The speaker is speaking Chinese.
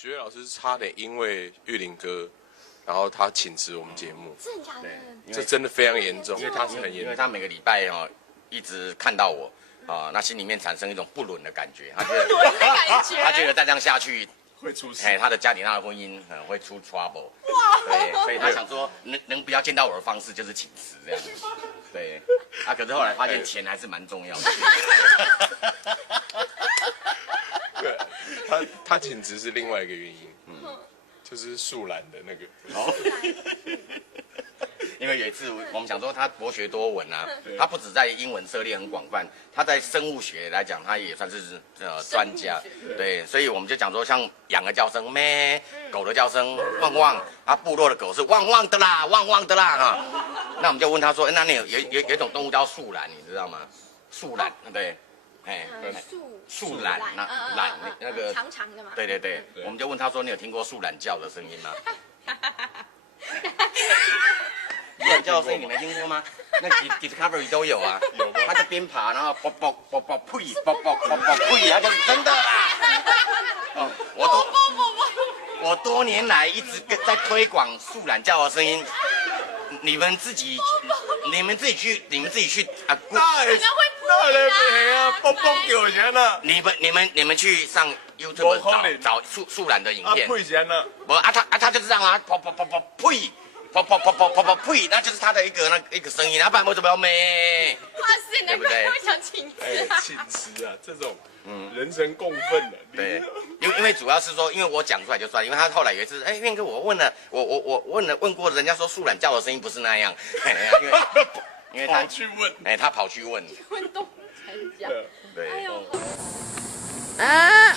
学老师差点因为玉林哥，然后他请辞我们节目，真的假的？这真的非常严重，因为他是很严重，因为他每个礼拜一直看到我那心里面产生一种不伦的感觉，他觉得他觉得再这样下去会出事。他的家庭、他的婚姻会出 trouble。哇！对，所以他想说能不要见到我的方式就是请辞这样。对，可是后来发现钱还是蛮重要的。对，他请辞是另外一个原因，就是树懒的那个。因为有一次我们想说他博学多闻啊，他不止在英文涉猎很广泛，他在生物学来讲他也算是专家。对，所以我们就讲说像羊的叫声咩，狗的叫声汪汪，部落的狗是汪汪的啦，汪汪的啦哈。那我们就问他说，那你有一种动物叫树懒，你知道吗？树懒，对，树懒那个长长的嘛。对对对，我们就问他说，你有听过树懒叫的声音吗？树懒叫的声音你没听过吗？那 Discovery 都有啊，他在边爬，然后啵啵啵啵呸，啵啵啵啵呸，他就是真的啦。我多年来一直在推广树懒叫的声音，你们自己去啊！那人会啊，啵啵叫钱啊！你们去上 YouTube 找树懒的影片。配钱呢？不他就是这样啊，啵啵啵啵呸，啵啵啵啵啵啵呸，那就是他的一个声音，不然为什么要咩？哇塞，难怪他会想请辞啊！请辞啊，这种人神共愤的。对，因为主要是说，因为我讲出来就算，因为他后来有一次，燕哥，我问过人家说树懒叫的声音不是那样，因为他去问，他跑去问，问动物才是这样。对，哎呦，啊！